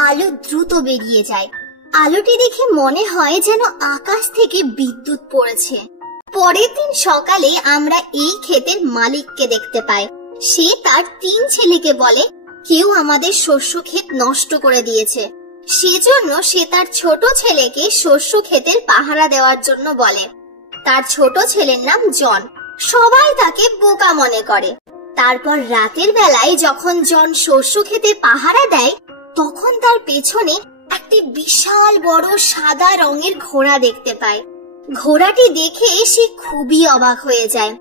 আলো দ্রুত বেরিয়ে যায়। আলোটি দেখে মনে হয় যেন আকাশ থেকে বিদ্যুৎ পড়েছে। পরের দিন সকালে আমরা এই ক্ষেতের মালিককে দেখতে পাই। সে তার 3 ছেলেকে বলে কেউ আমাদের শস্য ক্ষেত নষ্ট করে দিয়েছে। সেজন্য সে তার ছোট ছেলেকে শস্য ক্ষেতের পাহারা দেওয়ার জন্য বলে। তার ছোট ছেলের নাম জন। সবাই তাকে বোকা মনে করে। তারপর রাতের বেলায় যখন জন শস্য ক্ষেতে পাহারা দেয়, তখন তার পেছনে একটি বিশাল বড় সাদা রঙের ঘোড়া দেখতে পায়। ঘোড়াটি দেখে সে খুবই অবাক হয়ে যায়।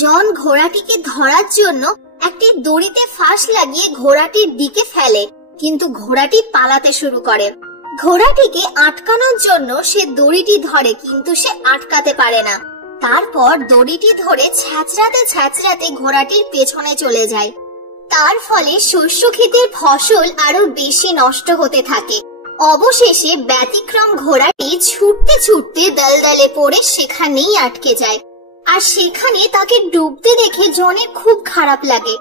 জন ঘোড়াটিকে ধরার জন্য একটি দড়িতে ফাঁস লাগিয়ে ঘোড়াটির দিকে ফেলে, কিন্তু ঘোড়াটি পালাতে শুরু করে। ঘোড়াটিকে আটকানোর জন্য সে দড়িটি ধরে, কিন্তু সে আটকাতে পারে না। তারপর দড়িটি ধরে ছ্যাঁচড়াতে ছ্যাঁচড়াতে ঘোড়াটির পেছনে চলে যায়। তার ফলে শস্য ক্ষেতের ফসল আরো বেশি নষ্ট হতে থাকে। অবশেষে ব্যতিক্রম ঘোড়াটি ছুটতে ছুটতে দলদলে পড়ে সেখানেই আটকে যায়। আর সেখানে তাকে ডুবতে দেখে জনের খুব খারাপ লাগে।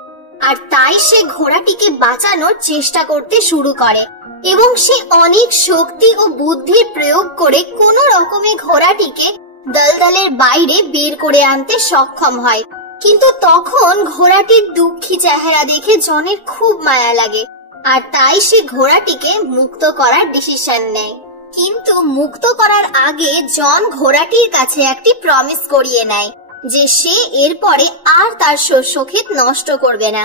আর তাই সে ঘোড়াটিকে বাঁচানোর চেষ্টা করতে শুরু করে এবং সে অনেক শক্তি ও বুদ্ধির প্রয়োগ করে কোনো রকমে ঘোড়াটিকে দলদলের বাইরে বের করে আনতে সক্ষম হয়। কিন্তু তখন ঘোড়াটির দুঃখী চেহারা দেখে জনের খুব মায়া লাগে। আর তাই সে ঘোড়াটিকে মুক্ত করার ডিসিশন নেয়। কিন্তু মুক্ত করার আগে জন ঘোড়াটির কাছে একটি প্রমিস করিয়ে নেয় যে সে এরপরে আর তার শস্য ক্ষেত নষ্ট করবে না।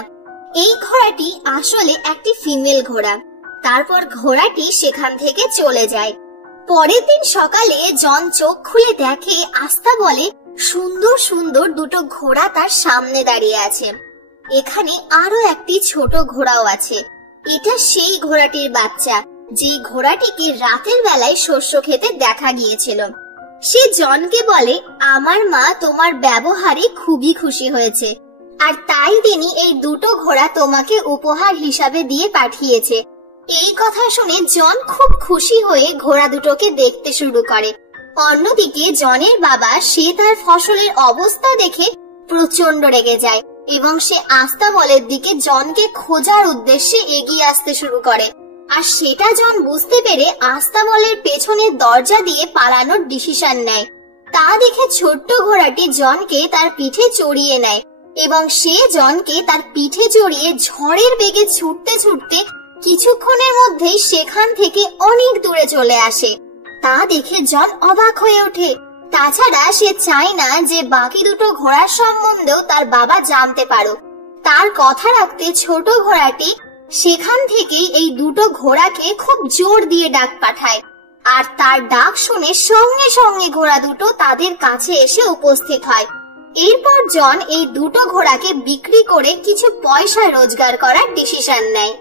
এই ঘোড়াটি আসলে একটি ফিমেল ঘোড়া। তারপর ঘোড়াটি সেখান থেকে চলে যায়। পরের দিন সকালে জন চোখ খুলে দেখে আস্থা বলে সুন্দর সুন্দর দুটো ঘোড়া তার সামনে দাঁড়িয়ে আছে। এখানে আরো একটি ছোট ঘোড়াও আছে। এটা সেই ঘোড়াটির বাচ্চা, যে ঘোড়াটিকে রাতের বেলায় শস্য খেতে দেখা গিয়েছিল। সে জনকে বলে আমার মা তোমার ব্যবহারে খুবই খুশি হয়েছে, আর তাই তিনি এই দুটো ঘোড়া তোমাকে উপহার হিসাবে দিয়ে পাঠিয়েছে। এই কথা শুনে জন খুব খুশি হয়ে ঘোড়া দুটোকে দেখতে শুরু করে। অন্যদিকে জনের বাবা সে তার ফসলের অবস্থা দেখে প্রচন্ড রেগে যায় এবং সে আস্তাবলের দিকে জনকে খোঁজার উদ্দেশ্যে এগিয়ে আসতে শুরু করে। আর সেটা জন বুঝতে পেরে আস্তাবলের পেছনের দরজা দিয়ে পালানোর ডিসিশন নেয়। তা দেখে ছোট্ট ঘোড়াটি জনকে তার পিঠে চড়িয়ে নেয় এবং সে জনকে তার পিঠে চড়িয়ে ঝড়ের বেগে ছুটতে ছুটতে কিছুক্ষণের মধ্যেই সেখান থেকে অনেক দূরে চলে আসে। তা দেখে জন অবাক হয়ে ওঠে। তাছাড়া সে চায় না যে বাকি দুটো ঘোড়ার সম্বন্ধেও তার বাবা জানতে পারুক। তার কথা রাখতে ছোট ঘোড়াটি সেখান থেকেই এই দুটো ঘোড়াকে খুব জোর দিয়ে ডাক পাঠায়। আর তার ডাক শুনে সঙ্গে সঙ্গে ঘোড়া দুটো তাদের কাছে এসে উপস্থিত হয়। এরপর জন এই দুটো ঘোড়াকে বিক্রি করে কিছু পয়সা রোজগার করার ডিসিশন নেয়।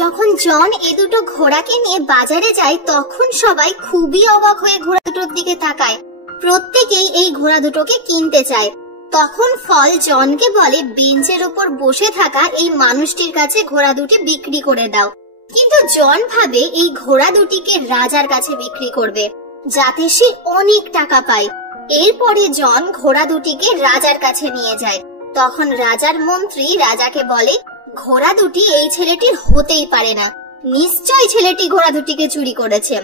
যখন জন এই দুটো ঘোড়াকে নিয়ে বাজারে যায়, তখন সবাই খুবই অবাক হয়ে ঘোড়া দুটোর দিকে তাকায়। প্রত্যেকেই এই ঘোড়া দুটোকে কিনতে চায়। তখন ফল জনকে বলে বেঞ্চের উপর বসে থাকা এই মানুষটির কাছে ঘোড়া দুটি বিক্রি করে দাও। কিন্তু জন ভাবে এই ঘোড়া দুটিকে রাজার কাছে বিক্রি করবে, যাতে সে অনেক টাকা পায়। এরপরে জন ঘোড়া দুটিকে রাজার কাছে নিয়ে যায়। তখন রাজার মন্ত্রী রাজাকে বলে ঘোড়া দুটি এই ছেলেটির হতেই পারে না, নিশ্চয়ই ছেলেটি ঘোড়া দুটিকে চুরি করেছে।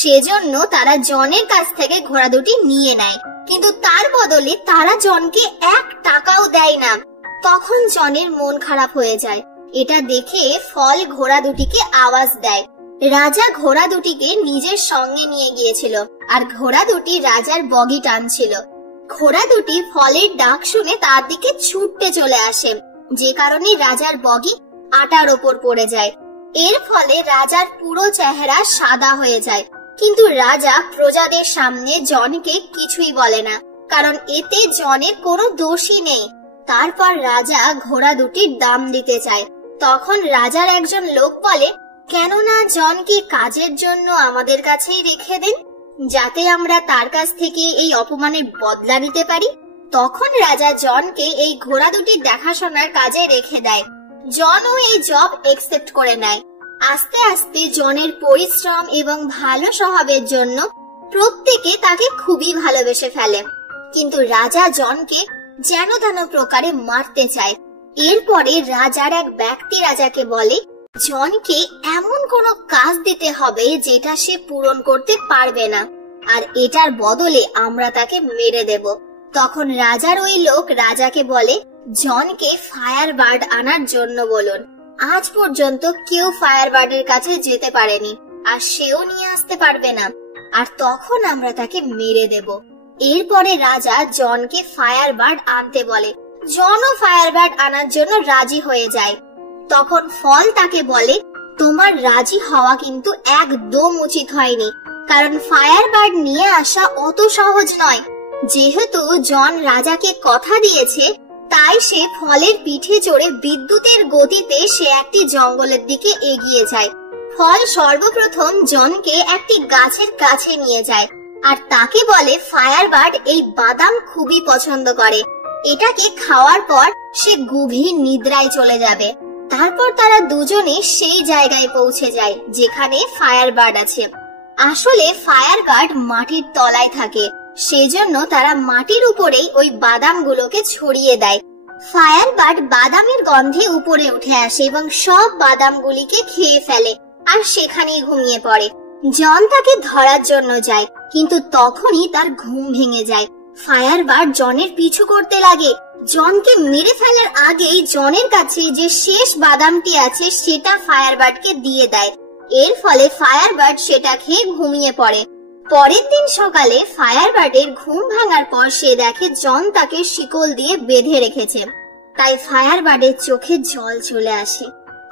সেজন্য তারা জনের কাছ থেকে ঘোড়া দুটি নিয়ে নেয়, কিন্তু তার বদলে তারা জনকে 1 টাকাও দেয় না। তখন জনের মন খারাপ হয়ে যায়। এটা দেখে ফল ঘোড়া দুটিকে আওয়াজ দেয়। রাজা ঘোড়া দুটিকে নিজের সঙ্গে নিয়ে গিয়েছিল, আর ঘোড়া দুটি রাজার বগি টানছিল। ঘোড়া দুটি ফলের ডাক শুনে তার দিকে ছুটতে চলে আসে, যে কারণে রাজার বগি আটার ওপর পড়ে যায়। এর ফলে রাজার পুরো চেহারা সাদা হয়ে যায়। কিন্তু রাজা প্রজাদের সামনে জনকে কিছুই বলে না, কারণ এতে জনের কোনো দোষই নেই। তারপর রাজা ঘোড়া দুটির দাম দিতে চায়। তখন রাজার একজন লোক বলে কেননা জনকে কাজের জন্য আমাদের কাছেই রেখে দেন, যাতে আমরা তার কাছ থেকে এই অপমানের বদলা নিতে পারি। তখন রাজা জনকে এই ঘোড়া দুটির দেখাশোনার কাজে রেখে দেয়। জনও এই জব একসেপ্ট করে নেয়। আস্তে আস্তে জনের পরিশ্রম এবং ভালো স্বভাবের জন্য প্রত্যেকে তাকে খুবই ভালোবেসে ফেলে। কিন্তু রাজা জনকে যেন তেন প্রকারে মারতে চায়। এরপরে রাজার এক ব্যক্তি রাজাকে বলে জনকে এমন কোনো কাজ দিতে হবে যেটা সে পূরণ করতে পারবে না, আর এটার বদলে আমরা তাকে মেরে দেব। তখন রাজার ওই লোক রাজাকে বলে, জনকে ফায়ার বার্ড আনার জন্য বলুন। আজ পর্যন্ত কেউ ফায়ার বার্ডের কাছে যেতে পারেনি, আর সেও নিয়ে আসতে পারবে না, আর তখন আমরা তাকে মেরে দেব। এরপরে রাজা জনকে ফায়ার বার্ড আনতে বলে। জনও ফায়ার বার্ড আনার জন্য রাজি হয়ে যায়। তখন ফল তাকে বলে, তোমার রাজি হওয়া কিন্তু একদম উচিত হয়নি, কারণ ফায়ার বার্ড নিয়ে আসা অত সহজ নয়। যেহেতু জন রাজাকে কথা দিয়েছে, তাই সে ফলের পিঠে চড়ে বিদ্যুতের গতিতে সে একটি জঙ্গলের দিকে এগিয়ে যায়। ফল সর্বপ্রথম জনকে একটি গাছের কাছে নিয়ে যায়, আর তাকে বলে ফায়ার বার্ড এই বাদাম খুবই পছন্দ করে, এটাকে খাওয়ার পর সে গভীর নিদ্রায় চলে যাবে। তারপর তারা দুজনে সেই জায়গায় পৌঁছে যায় যেখানে ফায়ার বার্ড আছে। আসলে ফায়ার বার্ড মাটির তলায় থাকে, সেজন্য তারা মাটির উপরেই ওই বাদামগুলোকে ছড়িয়ে দেয়। ফায়ার বার্ড বাদামের গন্ধে উপরে উঠে আসে এবং সব বাদামগুলিকে খেয়ে ফেলে, আর সেখানেই ঘুমিয়ে পড়ে। জন তাকে ধরার জন্য যায়, কিন্তু তখনই তার ঘুম ভেঙে যায়। ফায়ার বার্ড জনের পিছু করতে লাগে। জনকে মেরে ফেলার আগেই জনের কাছে যে শেষ বাদামটি আছে সেটা ফায়ার বার্ডকে দিয়ে দেয়। এর ফলে ফায়ার বার্ড সেটা খেয়ে ঘুমিয়ে পড়ে। পরের দিন সকালে ফায়ার বার্ডের ঘুম ভাঙার পর সে দেখে জন তাকে শিকল দিয়ে বেঁধে রেখেছে। তাই ফায়ার বার্ডের চোখে জল চলে আসে।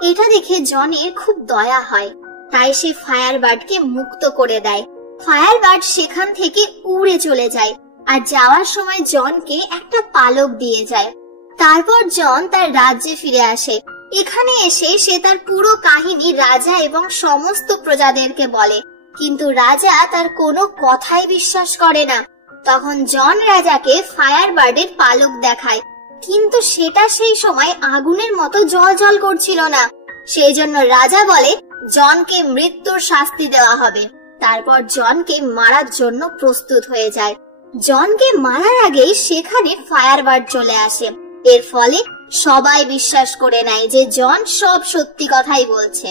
এটা দেখে জনের খুব দয়া হয়, তাই সে ফায়ার বার্ডকে মুক্ত করে দেয়। ফায়ার বার্ড সেখান থেকে উড়ে চলে যায়, আর যাওয়ার সময় জনকে একটা পালক দিয়ে যায়। তারপর জন তার রাজ্যে ফিরে আসে। এখানে এসে সে তার পুরো কাহিনী রাজা এবং সমস্ত প্রজাদেরকে বলে, কিন্তু রাজা তার কোনো কথাই বিশ্বাস করে না। তখন জন রাজাকে ফায়ার বার্ডের পালক দেখায়, কিন্তু সেটা সেই সময় আগুনের মতো জ্বলজ্বল করছিল না। সেই জন্য রাজা বলে জনকে মৃত্যুর শাস্তি দেওয়া হবে। তারপর জনকে মারার জন্য প্রস্তুত হয়ে যায়। জনকে মারার আগেই সেখানে ফায়ার বার্ড চলে আসে। এর ফলে সবাই বিশ্বাস করে নেয় যে জন সব সত্যি কথাই বলছে,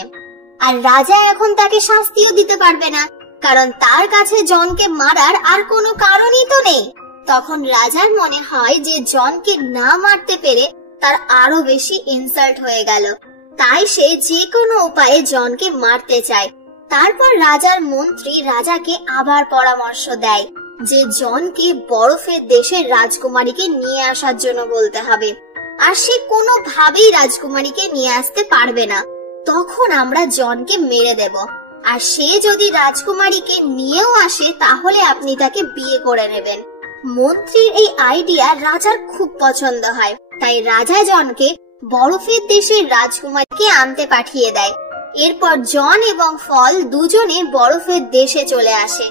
আর রাজা এখন তাকে শাস্তিও দিতে পারবে না, কারণ তার কাছে জনকে মারার আর কোনো কারণই তো নেই। তখন রাজার মনে হয় যে জনকে না মারতে পেরে তার আরো বেশি ইনসাল্ট হয়ে গেল, তাই সে যে কোনো উপায়ে জনকে মারতে চায়। তারপর রাজার মন্ত্রী রাজাকে আবার পরামর্শ দেয় যে জনকে বরফের দেশের রাজকুমারীকে নিয়ে আসার জন্য বলতে হবে, আর সে কোনোভাবেই রাজকুমারীকে নিয়ে আসতে পারবে না। তখন আমরা জনকে মেরে দেব, আর সে যদি রাজকুমারীকে নিয়েও আসে তাহলে আপনি তাকে বিয়ে করে নেবেন। মন্ত্রীর এই আইডিয়া রাজার খুব পছন্দ হয়, তাই রাজা জনকে বরফের দেশের রাজকুমারীকে আনতে পাঠিয়ে দেয়। এরপর জন এবং ফল দুজনে বরফের দেশে চলে আসে।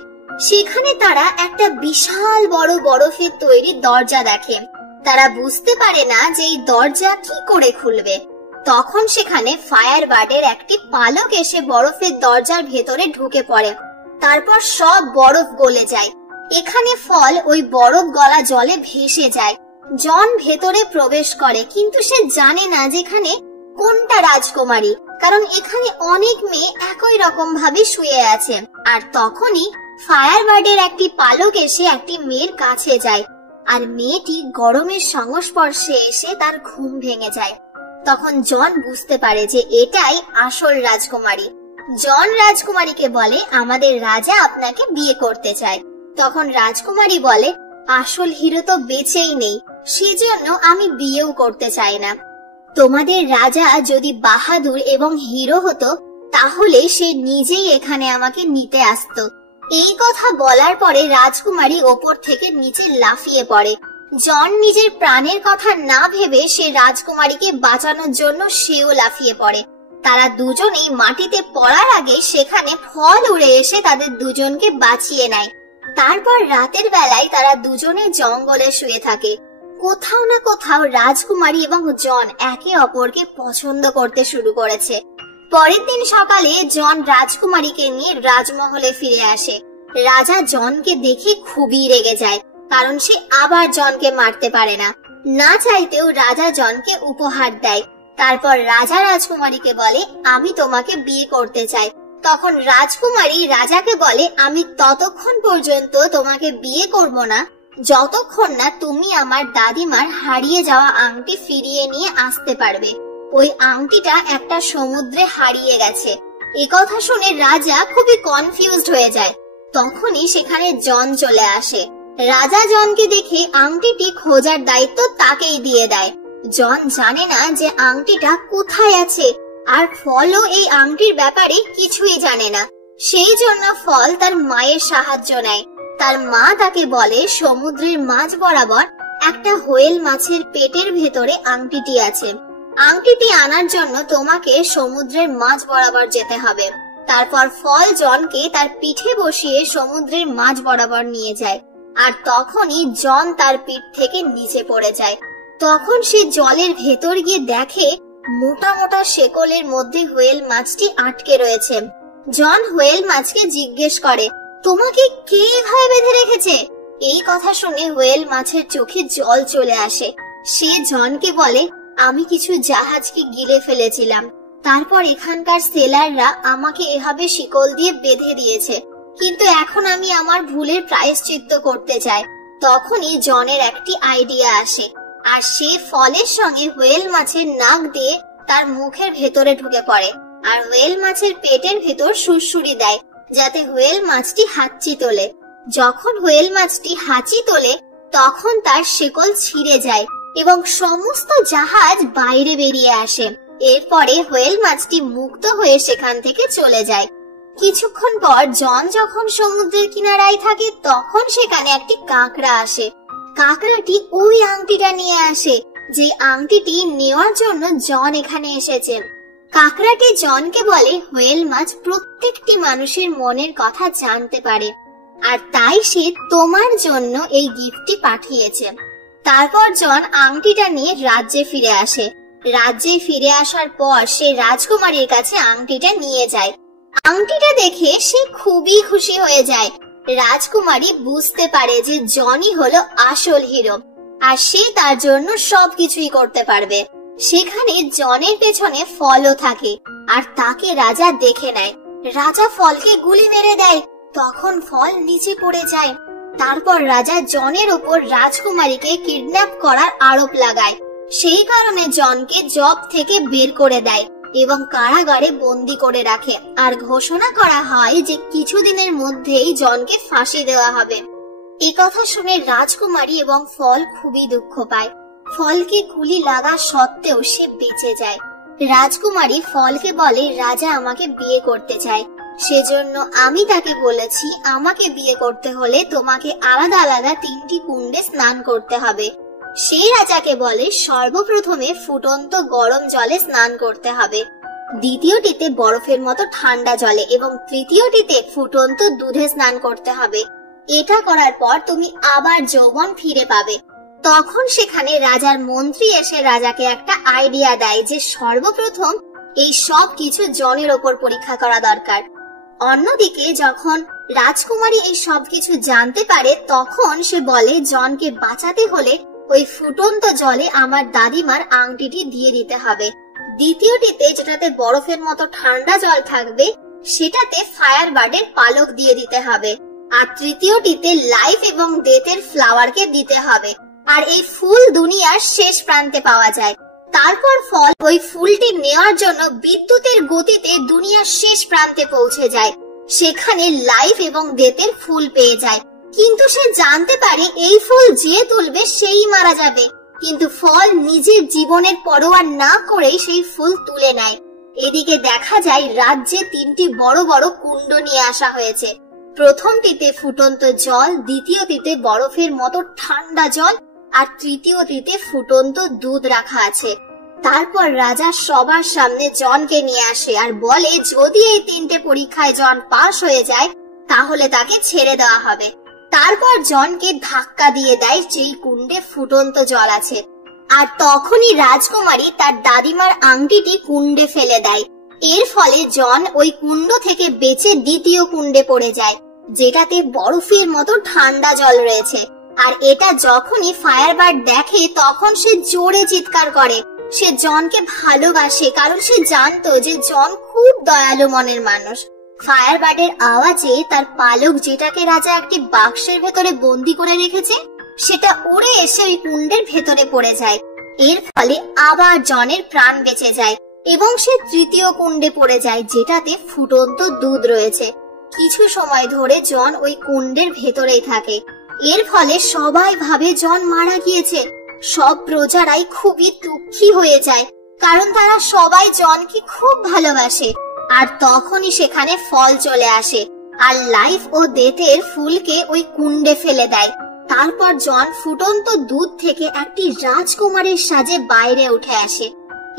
সেখানে তারা একটা বিশাল বড় বরফের তৈরি দরজা দেখে। তারা বুঝতে পারে না যে এই দরজা কি করে খুলবে। তখন সেখানে ফায়ার বার্ডের একটি পালক এসে বরফের দরজার ভেতরে ঢুকে পড়ে। তারপর সব বরফ গলে যায়। এখানে ফল ওই বরফ গলা জলে ভেসে যায়। জন ভেতরে প্রবেশ করে, কিন্তু সে জানে না যেখানে কোনটা রাজকুমারী, কারণ এখানে অনেক মেয়ে একই রকম ভাবে শুয়ে আছে। আর তখনই ফায়ার বার্ডের একটি পালক এসে একটি মেয়ের কাছে যায়, আর মেয়েটি গরমের সংস্পর্শে এসে তার ঘুম ভেঙে যায়। তখন জন বুঝতে পারে যে এটাই আসল রাজকুমারী। জন রাজকুমারীকে বলে, আমাদের রাজা আপনাকে বিয়ে করতে চায়। তখন রাজকুমারী বলে, আসল হিরো তো বেঁচেই নেই, সেজন্য আমি বিয়েও করতে চাই না। তোমাদের রাজা যদি বাহাদুর এবং হিরো হতো তাহলে সে নিজেই এখানে আমাকে নিতে আসতো। এই কথা বলার পরে রাজকুমারী ওপর থেকে নিচে লাফিয়ে পড়ে। জন নিজের প্রাণের কথা না ভেবে সে রাজকুমারীকে বাঁচানোর জন্য সেও লাফিয়ে পড়ে। তারা দুজনেই মাটিতে পড়ার আগে সেখানে ফল উড়ে এসে তাদের দুজনকে বাঁচিয়ে নেয়। তারপর রাতের বেলায় তারা দুজনে জঙ্গলে শুয়ে থাকে। কোথাও না কোথাও রাজকুমারী এবং জন একে অপরকে পছন্দ করতে শুরু করেছে। পরের দিন সকালে জন রাজকুমারীকে নিয়ে রাজমহলে ফিরে আসে। রাজা জনকে দেখে খুবই রেগে যায়, কারণ সে আবার জনকে মারতে পারে না। না চাইতেও রাজা জনকে উপহার দেয়। তারপর রাজা রাজকুমারীকে বলে, আমি তোমাকে বিয়ে করতে চাই। তখন রাজকুমারী রাজাকে বলে, আমি ততক্ষণ পর্যন্ত তোমাকে বিয়ে করব না যতক্ষণ না তুমি আমার দাদিমার হারিয়ে যাওয়া আংটি ফিরিয়ে নিয়ে আসতে পারবে। ওই আংটিটা একটা সমুদ্রে হারিয়ে গেছে। একথা শুনে রাজা খুবই কনফিউজড হয়ে যায়। তখনই সেখানে জন চলে আসে। রাজা জনকে দেখে আংটিটি খোঁজার দায়িত্ব তাকেই দিয়ে দেয়। জন জানে না যে আংটিটা কোথায় আছে, আর ফলও এই আংটির ব্যাপারে কিছুই জানে না। সেই জন্য ফল তার মায়ের সাহায্য নেয়। তার মা তাকে বলে, সমুদ্রের মাঝ বরাবর একটা হোয়েল মাছের পেটের ভেতরে আংটিটি আছে। আংটিটি আনার জন্য তোমাকে সমুদ্রের মাঝ বরাবর যেতে হবে। তারপর ফল জনকে তার পিঠে বসিয়ে সমুদ্রের মাঝ বরাবর নিয়ে যায়। আর তখনই জন তার পিঠ থেকে নিচে পড়ে যায়। তখন সে জলের ভেতর গিয়ে দেখে মোটা মোটা শেকলের মধ্যে হোয়েল মাছটি আটকে রয়েছে। জন হোয়েল মাছকে জিজ্ঞেস করে, তোমাকে কে এভাবে বেঁধে রেখেছে? এই কথা শুনে হোয়েল মাছের চোখে জল চলে আসে। সে জনকে বলে, আমি কিছু জাহাজকে গিলে ফেলেছিলাম, তারপর এখানকার সেলাররা আমাকে এভাবে শিকল দিয়ে বেঁধে দিয়েছে, কিন্তু এখন আমি আমার ভুলের প্রায়শ্চিত্ত করতে চাই। তখনই জনের একটি আইডিয়া আসে, আর সে ফলের সঙ্গে হোয়েল মাছের নাক দিয়ে তার মুখের ভেতরে ঢুকে পড়ে, আর হোয়েল মাছের পেটের ভেতর সুড়সুড়ি দেয় যাতে হোয়েল মাছটি হাঁচি তোলে। যখন হোয়েল মাছটি হাঁচি তোলে তখন তার শেকল ছিঁড়ে যায় এবং সমস্ত জাহাজ বাইরে বেরিয়ে আসে। এরপরে হোয়েল মাছটি মুক্ত হয়ে সেখান থেকে চলে যায়। কিছুক্ষণ পর জন যখন সমুদ্রের কিনারায় থাকে তখন সেখানে একটি কাঁকড়া আসে। কাঁকড়াটি ওই আংটিটা নিয়ে আসে যে আংটিটি নেওয়ার জন্য জন এখানে এসেছে। কাঁকড়াটি জনকে বলে, হোয়েল মাছ প্রত্যেকটি মানুষের মনের কথা জানতে পারে, আর তাই সে তোমার জন্য এই গিফটটি পাঠিয়েছে। তারপর জন আংটিটা নিয়ে রাজ্যে ফিরে আসে। রাজ্যে ফিরে আসার পর সে রাজকুমারীর কাছে আংটিটা নিয়ে যায়। আংটিটা দেখে সে খুবই খুশি হয়ে যায়। রাজকুমারী বুঝতে পারে যে জনই হলো আসল হিরো, আর সে তার জন্য সবকিছুই করতে পারবে। সেখানে জনের পেছনে ফলও থাকে, আর তাকে রাজা দেখে নেয়। রাজা ফলকে গুলি মেরে দেয়, তখন ফল নিচে পড়ে যায়। তারপর রাজা জনের উপর রাজকুমারীকে কিডন্যাপ করার আরোপ লাগায়। সেই কারণে জনকে জব থেকে বের করে দেয় এবং কারাগারে বন্দি করে রাখে, আর ঘোষণা করা হয় যে কিছুদিনের মধ্যেই জনকে ফাঁসি দেওয়া হবে। এই কথা শুনে রাজকুমারী এবং ফল খুবই দুঃখ পায়। ফলকে গুলি লাগা সত্ত্বেও সে বেঁচে যায়। রাজকুমারী ফলকে বলে, রাজা আমাকে বিয়ে করতে চায়, সেজন্য আমি তাকে বলেছি আমাকে বিয়ে করতে হলে তোমাকে আলাদা আলাদা 3টি কুণ্ডে স্নান করতে হবে। সে রাজাকে বলে, সর্বপ্রথমে ফুটন্ত গরম জলে স্নান করতে হবে, দ্বিতীয়টিতে বরফের মতো ঠান্ডা জলে এবং তৃতীয়টিতে ফুটন্ত দুধে স্নান করতে হবে। এটা করার পর তুমি আবার যৌবন ফিরে পাবে। তখন সেখানে রাজার মন্ত্রী এসে রাজাকে একটা আইডিয়া দেয় যে সর্বপ্রথম এই সব কিছু জনের ওপর পরীক্ষা করা দরকার। অন্যদিকে যখন রাজকুমারী এই সব কিছু জানতে পারে তখন সে বলে, জনকে বাঁচাতে হলে ওই ফুটন্ত জলে আমার দাদিমার আংটিটি দিয়ে দিতে হবে, দ্বিতীয়টিতে যেটাতে বরফের মতো ঠান্ডা জল থাকবে সেটাতে ফায়ার বার্ডের পালক দিয়ে দিতে হবে, আর তৃতীয়টিতে লাইফ এবং ডেথের ফ্লাওয়ারকে দিতে হবে। আর এই ফুল দুনিয়ার শেষ প্রান্তে পাওয়া যায়। তারপর ফল ওই ফুলটি নেওয়ার জন্য বিদ্যুতের গতিতে দুনিয়ার শেষ প্রান্তে পৌঁছে যায়। সেখানে লাইফ এবং ডেথের ফুল পেয়ে যায়, কিন্তু সে জানতে পারে এই ফুল যে তুলবে সেই মারা যাবে। কিন্তু ফল নিজের জীবনের পরোয়া না করেই সেই ফুল তুলে নেয়। এদিকে দেখা যায় রাজ্যে 3টি বড় বড় কুণ্ড নিয়ে আসা হয়েছে। প্রথমটিতে ফুটন্ত জল, দ্বিতীয়টিতে বরফের মতো ঠান্ডা জল, আর তৃতীয়টিতে ফুটন্ত দুধ রাখা আছে। তারপর রাজা সবার সামনে জনকে নিয়ে আসে আর বলে, যদি এই 3টে পরীক্ষায় জন পাশ হয়ে যায় তাহলে তাকে ছেড়ে দেওয়া হবে। তারপর জনকে ধাক্কা দিয়ে দেয় যেই কুণ্ডে ফুটন্ত জল আছে, আর তখনই রাজকুমারী তার দাদিমার আংটিটি কুণ্ডে ফেলে দেয়। এর ফলে জন ওই কুণ্ড থেকে বেঁচে দ্বিতীয় কুণ্ডে পড়ে যায়, যেটাতে বরফের মতো ঠান্ডা জল রয়েছে। আর এটা যখনই ফায়ারবার্ড দেখে তখন সে জোরে চিৎকার করে, সে জনকে ভালোবাসে, কারণ সে জানতো যে জন খুব দয়ালু মনের মানুষ। ফায়ারবার্ডের আওয়াজে তার পালক, যেটাকে রাজা একটি বাক্সের ভেতরে বন্দি করে রেখেছে, সেটা উড়ে এসে ওই কুণ্ডের ভেতরে পড়ে যায়। এর ফলে আবার জনের প্রাণ বেঁচে যায় এবং সে তৃতীয় কুণ্ডে পড়ে যায়, যেটাতে ফুটন্ত দুধ রয়েছে। কিছু সময় ধরে জন ওই কুণ্ডের ভেতরেই থাকে। এর ফলে সবাই ভাবে জন মারা গিয়েছে। সব প্রজারাই খুবই দুঃখী হয়ে যায়, কারণ তারা সবাই জনকে খুব ভালোবাসে। আর তখনই সেখানে ফল চলে আসে আর লাইফ ও ডেথের ফুলকে ওই কুণ্ডে ফেলে দেয়। তারপর জন ফুটন্ত দুধ থেকে একটি রাজকুমারের সাজে বাইরে উঠে আসে।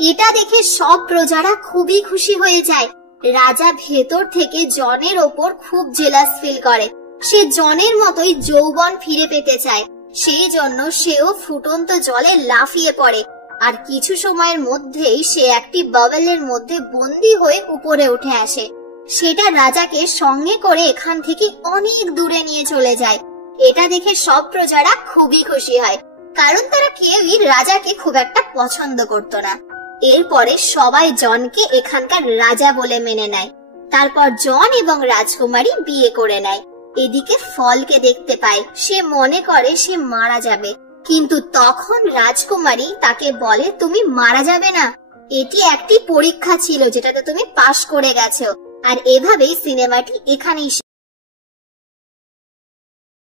এটা দেখে সব প্রজারা খুবই খুশি হয়ে যায়। রাজা ভেতর থেকে জনের ওপর খুব জেলাস ফিল করে। সে জনের মতোই যৌবন ফিরে পেতে চায়, সেই জন্য সেও ফুটন্ত জলে লাফিয়ে পড়ে। আর কিছু সময়ের মধ্যেই সে একটি বাবলের মধ্যে বন্দী হয়ে উপরে উঠে আসে। সেটা রাজাকে সঙ্গে করে এখান থেকে অনেক দূরে নিয়ে চলে যায়। এটা দেখে সব প্রজারা খুবই খুশি হয়, কারণ তারা কেউই রাজাকে খুব একটা পছন্দ করত না। এরপরে সবাই জনকে এখানকার রাজা বলে মেনে নেয়। তারপর জন এবং রাজকুমারী বিয়ে করে নেয়। এদিকে ফলকে দেখতে পায়, সে মনে করে সে মারা যাবে, কিন্তু তখন রাজকুমারী তাকে বলে, তুমি মারা যাবে না, এটি একটি পরীক্ষা ছিল যেটাতে তুমি পাশ করে গেছো। আর এভাবেই সিনেমাটি এখানেই